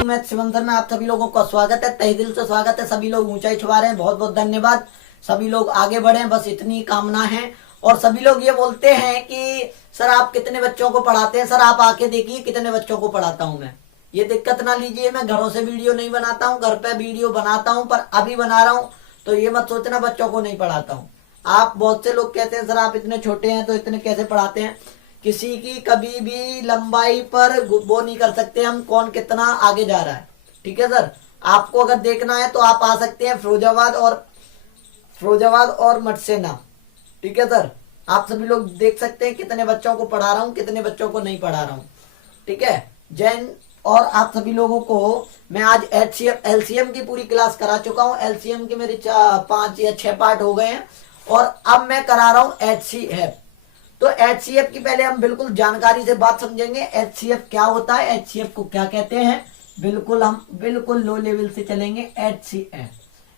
मैं शिवंतर में आप सभी लोगों का स्वागत है, तहे दिल से स्वागत है। सभी लोग ऊंचाई छुआ रहे हैं, बहुत बहुत धन्यवाद। सभी लोग आगे बढ़े, बस इतनी कामना है। और सभी लोग ये बोलते हैं कि सर आप कितने बच्चों को पढ़ाते हैं। सर आप आके देखिए कितने बच्चों को पढ़ाता हूँ मैं। ये दिक्कत ना लीजिए, मैं घरों से वीडियो नहीं बनाता हूँ, घर पे वीडियो बनाता हूँ, पर अभी बना रहा हूँ तो ये मत सोचना बच्चों को नहीं पढ़ाता हूँ। आप बहुत से लोग कहते हैं सर आप इतने छोटे हैं तो इतने कैसे पढ़ाते हैं। किसी की कभी भी लंबाई पर वो नहीं कर सकते हम कौन कितना आगे जा रहा है। ठीक है सर, आपको अगर देखना है तो आप आ सकते हैं फिरोजाबाद और मटसेना। ठीक है सर, आप सभी लोग देख सकते हैं कितने बच्चों को पढ़ा रहा हूँ, कितने बच्चों को नहीं पढ़ा रहा हूँ। ठीक है जैन, और आप सभी लोगों को मैं आज एलसीएम की पूरी क्लास करा चुका हूँ। एलसीएम के मेरे 5 या 6 पार्ट हो गए हैं और अब मैं करा रहा हूँ एचसीएफ। तो एचसीएफ की पहले हम बिल्कुल जानकारी से बात समझेंगे। एचसीएफ क्या होता है, एचसीएफ को क्या कहते हैं, हम बिल्कुल लो लेवल से चलेंगे।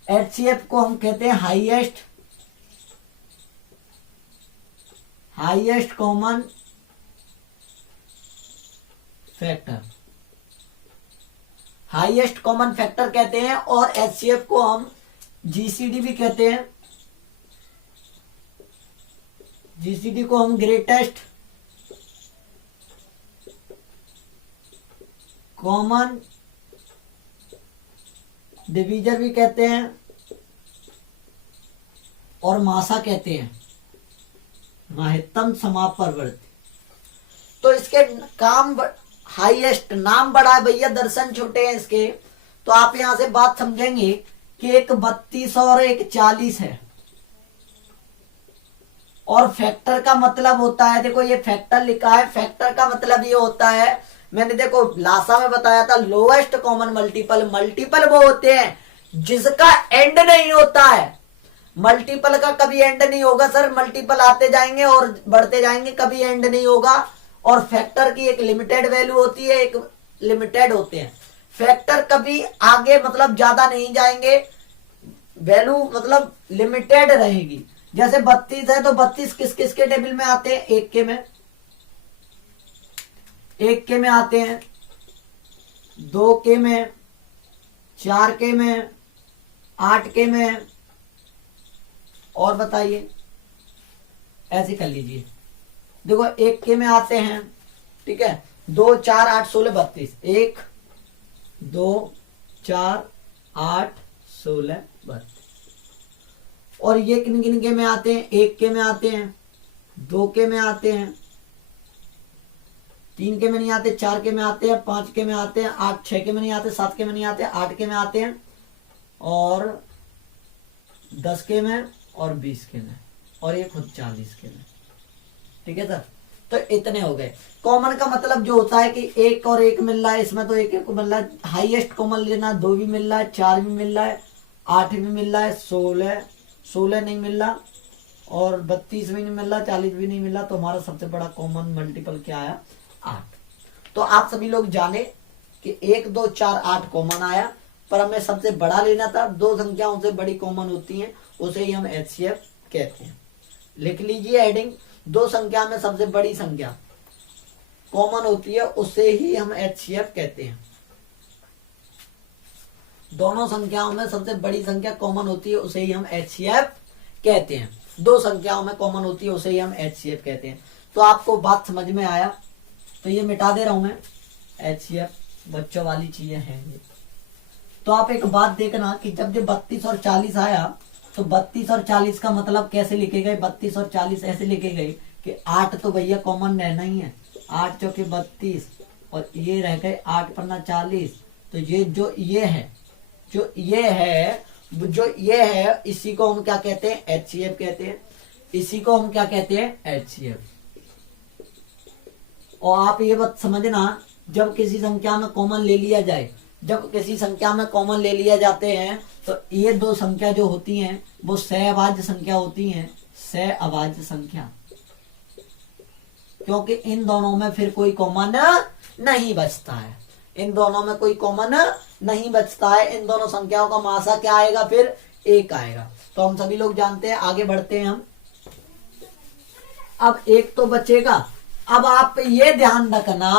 एचसीएफ को हम कहते हैं highest common factor. Highest common factor कहते हैं। और एचसीएफ को हम जीसीडी भी कहते हैं। जीसीडी को हम ग्रेटेस्ट कॉमन डिवीजर भी कहते हैं और मासा कहते हैं, महत्तम समापवर्ती। तो इसके काम हाईएस्ट नाम बड़ा है भैया, दर्शन छोटे हैं इसके। तो आप यहां से बात समझेंगे कि एक 32 और एक 40 है। और फैक्टर का मतलब होता है, देखो ये फैक्टर लिखा है, फैक्टर का मतलब ये होता है, मैंने देखो लासा में बताया था, लोएस्ट कॉमन मल्टीपल। मल्टीपल वो होते हैं जिसका एंड नहीं होता है। मल्टीपल का कभी एंड नहीं होगा सर, मल्टीपल आते जाएंगे और बढ़ते जाएंगे, कभी एंड नहीं होगा। और फैक्टर की एक लिमिटेड वैल्यू होती है, एक लिमिटेड होते हैं। फैक्टर कभी आगे मतलब ज्यादा नहीं जाएंगे, वैल्यू मतलब लिमिटेड रहेगी। जैसे 32 है तो 32 किस किस के टेबल में आते हैं, एक के में आते हैं, 2 के में, 4 के में, 8 के में। और बताइए, ऐसे कर लीजिए। देखो 1 के में आते हैं, ठीक है, 2 4 8 16 32, 1 2 4 8 16 32। और ये किन किन के में आते हैं, 1 के में आते हैं, 2 के में आते हैं, 3 के में नहीं आते, 4 के में आते हैं, 5 के में आते हैं, 8 6 के में नहीं आते, 7 के में नहीं आते, 8 के में आते हैं, और 10 के में, और 20 के में, और ये खुद 40 के में। ठीक है सर, तो इतने हो गए। कॉमन का मतलब जो होता है कि 1 और 1 मिल रहा है, इसमें तो 1 1 को मिल रहा है। हाईएस्ट कॉमन लेना, 2 भी मिल रहा है, 4 भी मिल रहा है, 8 भी मिल रहा है, 16 नहीं मिल रहा, और 32 भी नहीं मिल रहा, 40 भी नहीं मिल रहा। तो हमारा सबसे बड़ा कॉमन मल्टीपल क्या आया, 8। तो आप सभी लोग जाने कि 1 2 4 8 कॉमन आया, पर हमें सबसे बड़ा लेना था। 2 संख्याओं से बड़ी कॉमन होती हैं, उसे ही हम एचसीएफ कहते हैं। लिख लीजिए हेडिंग, 2 संख्या में सबसे बड़ी संख्या कॉमन होती है, उसे ही हम एचसीएफ कहते हैं। दोनों संख्याओं में सबसे बड़ी संख्या कॉमन होती है, उसे ही हम एचसीएफ कहते हैं। 2 संख्याओं में कॉमन होती है, उसे ही हम एचसीएफ कहते हैं। तो आपको बात समझ में आया, तो ये मिटा दे रहा हूं मैं, एचसीएफ बच्चों वाली चीजें हैं ये। तो आप एक बात देखना कि जब जो 32 और 40 आया, तो 32 और 40 का मतलब कैसे लिखे गए, 32 और 40 ऐसे लिखे गए कि 8 तो भैया कॉमन रहना ही है, 8 चौके 32, और ये रह गए 8 पन्ना 40। तो ये जो ये है इसी को हम क्या कहते हैं, एचसीएफ कहते हैं। इसी को हम क्या कहते हैं, एचसीएफ। और आप ये बात समझना, जब किसी संख्या में कॉमन ले लिया जाए, जब किसी संख्या में कॉमन ले लिया जाते हैं, तो ये 2 संख्या जो होती हैं वो सहअभाज्य संख्या होती हैं, सहअभाज्य संख्या। क्योंकि इन दोनों में फिर कोई कॉमन नहीं बचता है, इन दोनों में कोई कॉमन नहीं बचता है। इन दोनों संख्याओं का मासा क्या आएगा, फिर 1 आएगा। तो हम सभी लोग जानते हैं, आगे बढ़ते हैं हम। अब 1 तो बचेगा। अब आप ये ध्यान रखना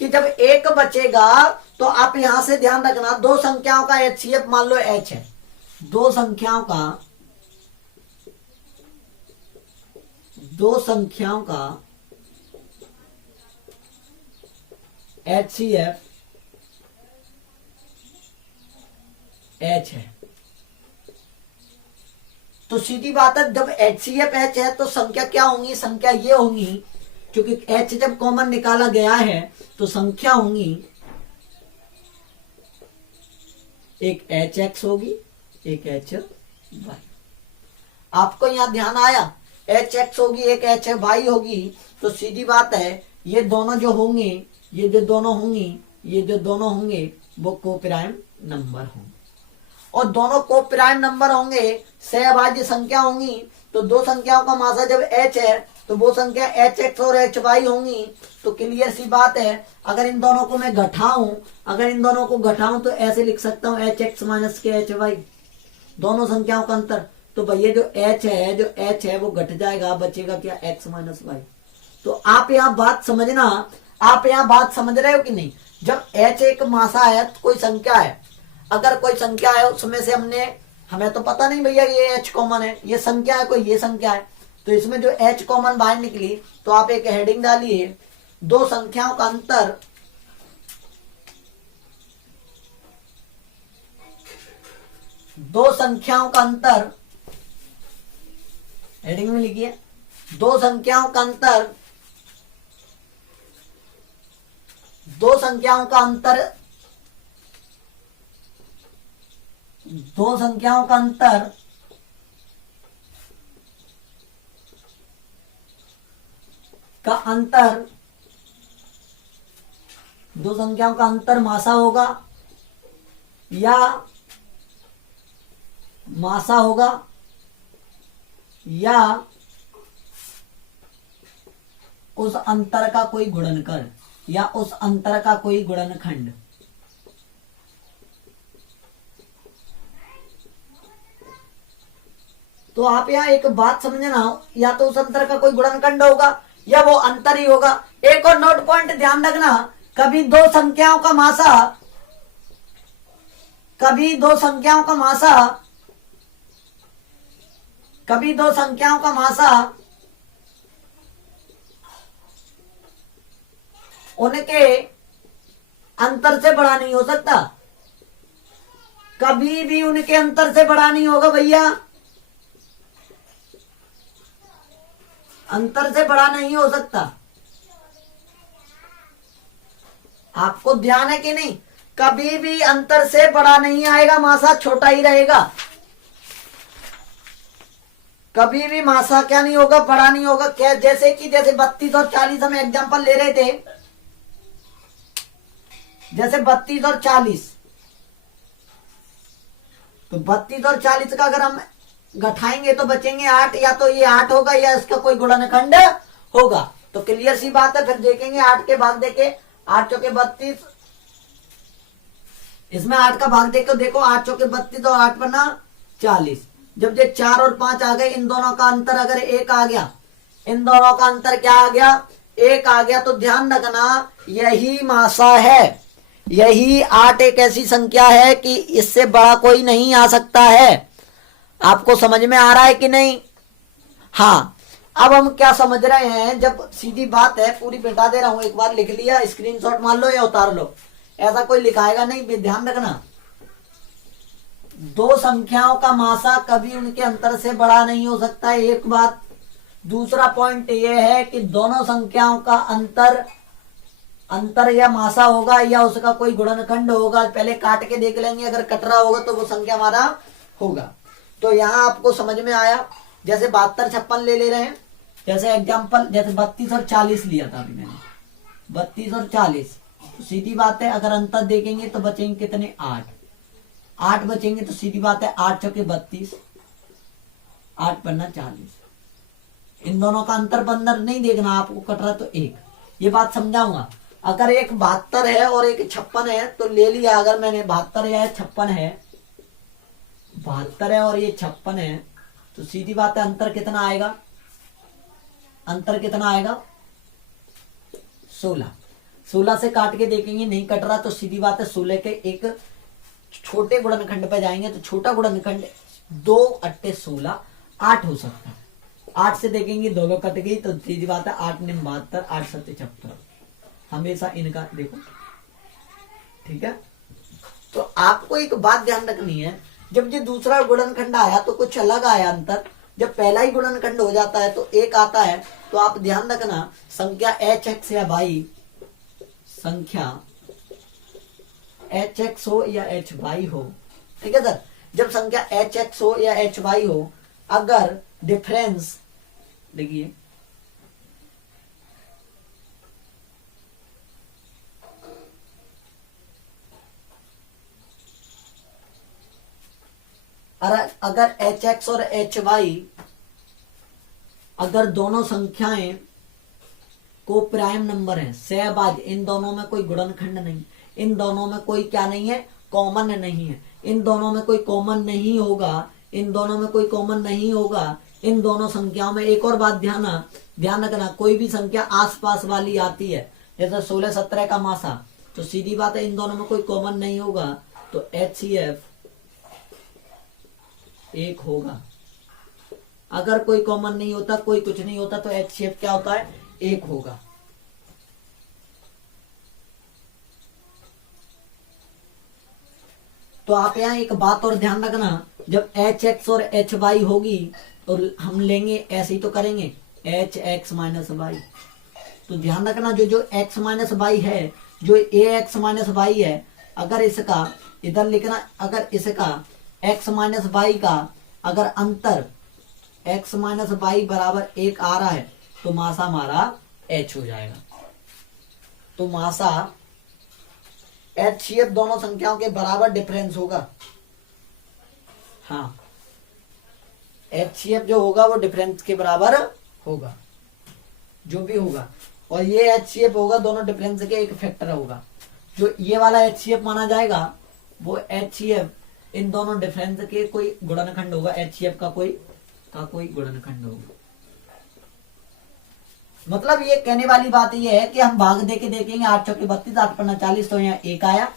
कि जब एक बचेगा तो आप यहां से ध्यान रखना, दो संख्याओं का HCF मान लो H है, दो संख्याओं का HCF H है। तो सीधी बात है, जब HCF H है तो संख्या क्या होंगी, संख्या ये होंगी, क्योंकि H जब कॉमन निकाला गया है तो संख्या होंगी, एक HX होगी, एक HY। आपको यहां ध्यान आया, HX होगी, एक HY होगी, तो सीधी बात है ये दोनों जो होंगे, ये जो दोनों होंगे वो कोप्राइम नंबर होंगे, और दोनों कोप्राइम नंबर होंगे, सहभाज्य संख्या होंगी। तो दो संख्याओं का मासा जब H है तो वो संख्या HX और HY होंगी। तो क्लियर सी बात है, अगर इन दोनों को मैं घटाऊं तो ऐसे लिख सकता हूं HX माइनस के HY, दोनों संख्याओं का अंतर। तो भैया जो H है वो घट जाएगा, बचेगा क्या, X माइनस Y। तो आप यहाँ बात समझना, आप यहाँ बात समझ रहे हो कि नहीं। जब H एक मासा है, कोई संख्या है, अगर कोई संख्या है उसमें से हमें तो पता नहीं भैया ये H कॉमन है, ये संख्या है, कोई ये संख्या है, तो इसमें जो H कॉमन बाहर निकली, तो आप एक हेडिंग डालिए, दो संख्याओं का अंतर, हेडिंग में लिखिए, दो संख्याओं का अंतर मासा होगा या उस अंतर का कोई गुणनकर या उस अंतर का कोई गुणनखंड। तो आप यहाँ एक बात समझना, या तो उस अंतर का कोई गुणनखंड होगा या वो अंतर ही होगा। एक और नोट पॉइंट ध्यान रखना, कभी दो संख्याओं का मासा उनके अंतर से बड़ा नहीं हो सकता, कभी भी उनके अंतर से बड़ा नहीं होगा भैया, अंतर से बड़ा नहीं हो सकता। आपको ध्यान है कि नहीं, कभी भी अंतर से बड़ा नहीं आएगा, मासा छोटा ही रहेगा, कभी भी मासा क्या नहीं होगा, बड़ा नहीं होगा। क्या, जैसे 32 और 40 हम एग्जांपल ले रहे थे, जैसे 32 और 40, तो 32 और 40 का अगर हम घटाएंगे तो बचेंगे 8, या तो ये 8 होगा या इसका कोई गुणनखंड होगा। तो क्लियर सी बात है, फिर देखेंगे 8 के भाग देके, 8 चौके 32, इसमें 8 का भाग देखो, 8 चौके 32 और 8 बना 40। जब ये 4 और 5 आ गए, इन दोनों का अंतर अगर 1 आ गया, इन दोनों का अंतर क्या आ गया, 1 आ गया, तो ध्यान रखना यही मासा है, यही 8 एक ऐसी संख्या है कि इससे बड़ा कोई नहीं आ सकता है। आपको समझ में आ रहा है कि नहीं। हाँ, अब हम क्या समझ रहे हैं, जब सीधी बात है, पूरी मिटा दे रहा हूं, एक बार लिख लिया, स्क्रीनशॉट मान लो या उतार लो, ऐसा कोई लिखाएगा नहीं, ध्यान रखना। दो संख्याओं का मासा कभी उनके अंतर से बड़ा नहीं हो सकता है, एक बात। दूसरा पॉइंट यह है कि दोनों संख्याओं का अंतर या मासा होगा या उसका कोई गुणनखंड होगा। पहले काट के देख लेंगे, अगर कट रहा होगा तो वो संख्या हमारा होगा। तो यहां आपको समझ में आया, जैसे 72 56 ले रहे हैं, जैसे एग्जांपल, जैसे 32 और 40 लिया था अभी मैंने, 32 और 40, तो सीधी बात है अगर अंतर देखेंगे तो बचेंगे कितने, 8 बचेंगे, तो सीधी बात है 8 चौके 32, 8 पन्ना 40। इन दोनों का अंतर बंदर नहीं देखना आपको, कट रहा तो 1, ये बात समझाऊंगा। अगर एक 72 है और एक 56 है तो ले लिया, अगर मैंने 72 या 56 है, 72 है और ये 56 है, तो सीधी बात है अंतर कितना आएगा, 16। 16 से काट के देखेंगे नहीं कट रहा तो सीधी बात है 16 के एक छोटे गुणनखंड पे जाएंगे तो छोटा गुणनखंड 2 अट्टे 16 8 हो सकता है। 8 से देखेंगे दोनों कट गई तो सीधी बात है 8 9 72 8 7 76। हमेशा इनका देखो, ठीक है। तो आपको एक बात ध्यान रखनी है, जब ये दूसरा गुणनखंड आया तो कुछ अलग आया अंतर। जब पहला ही गुणनखंड हो जाता है तो एक आता है, तो आप ध्यान रखना संख्या एच एक्स या वाई, संख्या एच एक्स हो या एच वाई हो, ठीक है सर। जब संख्या एच एक्स हो या एच वाई हो, अगर डिफरेंस देखिए अगर एच एक्स और एच वाई अगर दोनों संख्याएं को प्राइम नंबर है, सहभाज्य, इन दोनों में कोई गुणनखंड नहीं, इन दोनों में कोई क्या नहीं है, कॉमन नहीं है, इन दोनों में कोई कॉमन नहीं होगा, इन दोनों में कोई कॉमन नहीं होगा, इन दोनों संख्याओं में एक और बात ध्यान रखना, कोई भी संख्या आसपास वाली आती है, जैसे 16 17 का मासा, तो सीधी बात है इन दोनों में कोई कॉमन नहीं होगा तो HCF एक होगा। अगर कोई कॉमन नहीं होता, कोई कुछ नहीं होता, तो HCF क्या होता है, एक होगा। तो आप यहां एक बात और ध्यान रखना, जब HX और HY होगी तो हम लेंगे ऐसे ही तो करेंगे HX माइनस वाई। तो ध्यान रखना जो x माइनस वाई है, जो AX माइनस वाई है, अगर इसका इधर लिखना, अगर इसका x माइनस वाई का अगर अंतर x माइनस वाई बराबर 1 आ रहा है तो मासा हमारा h हो जाएगा। तो मासा HCF दोनों संख्याओं के बराबर डिफरेंस होगा। हाँ, HCF जो होगा वो डिफरेंस के बराबर होगा, जो भी होगा, और ये HCF होगा दोनों डिफरेंस के एक फैक्टर होगा। जो ये वाला HCF माना जाएगा वो HCF इन दोनों डिफरेंस के कोई गुणनखंड होगा, HCF का कोई गुणनखंड होगा। मतलब ये कहने वाली बात ये है कि हम भाग दे के देखेंगे 8 चौके 32 8 पन्ना 40, तो यहाँ 1 आया,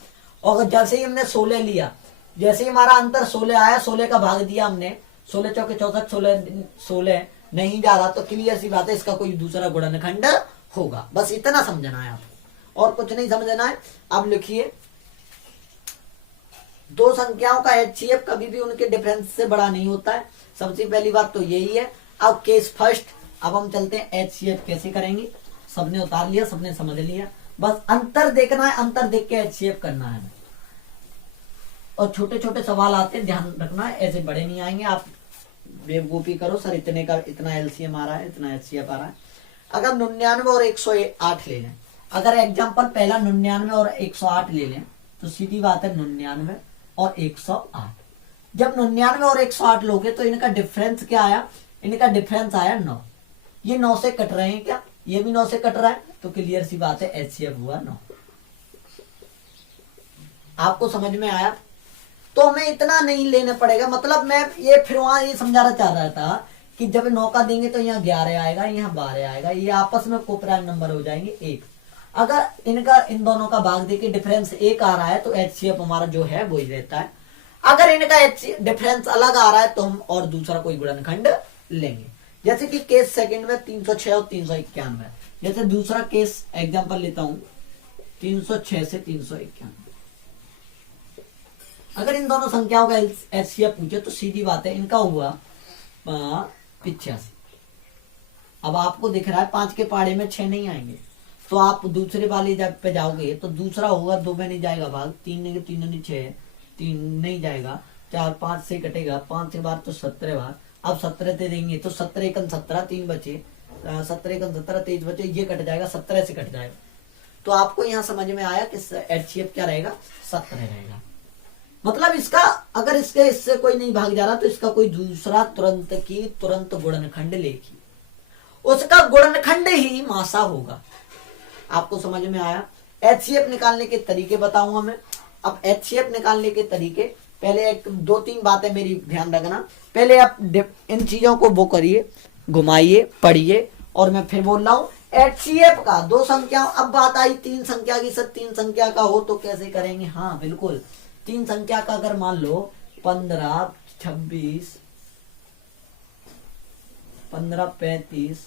और जैसे ही हमने 16 लिया, जैसे ही हमारा अंतर 16 आया, 16 का भाग दिया हमने, 16 चौके 64, 16 नहीं जा रहा, तो क्लियर सी बात है इसका कोई दूसरा गुणनखंड होगा। बस इतना समझना है आपको, और कुछ नहीं समझना है। अब लिखिए, दो संख्याओं का HCF कभी भी उनके डिफरेंस से बड़ा नहीं होता है। सबसे पहली बात तो यही है। अब केस फर्स्ट, अब हम चलते हैं HCF कैसे करेंगे। सबने उतार लिया, सबने समझ लिया, बस अंतर देखना है, अंतर देख के HCF करना है। और छोटे छोटे सवाल आते हैं, ध्यान रखना है, ऐसे बड़े नहीं आएंगे। आप बेवकूफी करो, सर इतने का इतना LCM आ रहा है, इतना HCF आ रहा है। अगर 99 और 108 ले लें, अगर एग्जाम्पल पहला 99 और 108 ले लें, तो सीधी बात है 99 और 108। जब 99 और 108 लोगे तो इनका डिफरेंस क्या आया, इनका डिफरेंस आया 9। ये 9 से कट रहे हैं क्या, ये भी 9 से कट रहा है, तो क्लियर सी बात है HCF हुआ 9। आपको समझ में आया? तो हमें इतना नहीं लेने पड़ेगा। मतलब मैं ये फिर वहां ये समझाना चाह रहा था कि जब 9 का देंगे तो यहाँ 11 आएगा, यहाँ 12 आएगा, ये आपस में कोप्राइम नंबर हो जाएंगे 1। अगर इनका इन दोनों का भाग देके डिफरेंस 1 आ रहा है तो HCF हमारा जो है वही रहता है। अगर इनका डिफरेंस अलग आ रहा है तो हम और दूसरा कोई गुणनखंड लेंगे। जैसे कि केस सेकंड में 306 और 391। जैसे दूसरा केस एग्जांपल लेता हूं 306 से 391। अगर इन दोनों संख्याओं का HCF पूछे तो सीधी बात है इनका हुआ 85। अब आपको दिख रहा है 5 के पाड़े में 6 नहीं आएंगे, तो आप दूसरे वाले जब पे जाओगे तो दूसरा होगा 2 में नहीं जाएगा भाग, 3 नहीं 3 नहीं 6 3 नहीं जाएगा, 4 5 से कटेगा, 5 से बार तो 17 बार। अब 17 से देंगे तो 17 एकन 17 3 बचे, 17 एकन 17 23 बचे, ये कट जाएगा, 17 से कट जाएगा। तो आपको यहाँ समझ में आया कि HCF क्या रहेगा, 17 रहेगा। मतलब इसका अगर इसके इससे कोई नहीं भाग जा रहा तो इसका कोई दूसरा तुरंत गुणनखंड लेगी, उसका गुणनखंड ही मासा होगा। आपको समझ में आया? HCF निकालने के तरीके बताऊंगा मैं। अब HCF निकालने के तरीके, पहले 2-3 बातें मेरी ध्यान रखना। पहले आप इन चीजों को वो करिए, घुमाइए, पढ़िए, और मैं फिर बोल रहा हूं HCF का दो संख्या, अब बात आई तीन संख्या की। सर तीन संख्या का हो तो कैसे करेंगे? हाँ बिल्कुल, तीन संख्या का अगर मान लो 15, 26, 15, 35,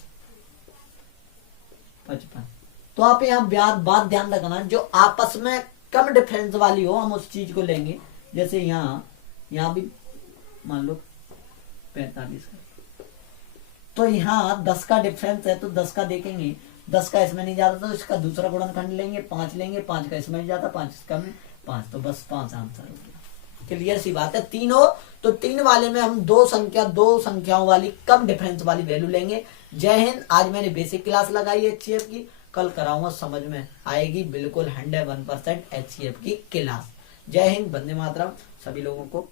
55, तो आप यहाँ बात ध्यान रखना, जो आपस में कम डिफरेंस वाली हो हम उस चीज को लेंगे। जैसे यहाँ भी मान लो 45 का, तो यहाँ 10 का डिफरेंस है तो 10 का देखेंगे, 10 का इसमें नहीं जाता तो इसका दूसरा गुणनखंड लेंगे, 5 लेंगे, 5 का इसमें नहीं जाता, 5 इसका में, 5, तो बस 5 आंसर हो गया। क्लियर सी बात है। तीन हो तो तीन वाले में हम दो संख्याओं वाली कम डिफरेंस वाली वैल्यू लेंगे। जय हिंद। आज मैंने बेसिक क्लास लगाई HCF की, कल कराऊंगा, समझ में आएगी बिल्कुल 101% HCF की क्लास। जय हिंद, वंदे मातरम। सभी लोगों को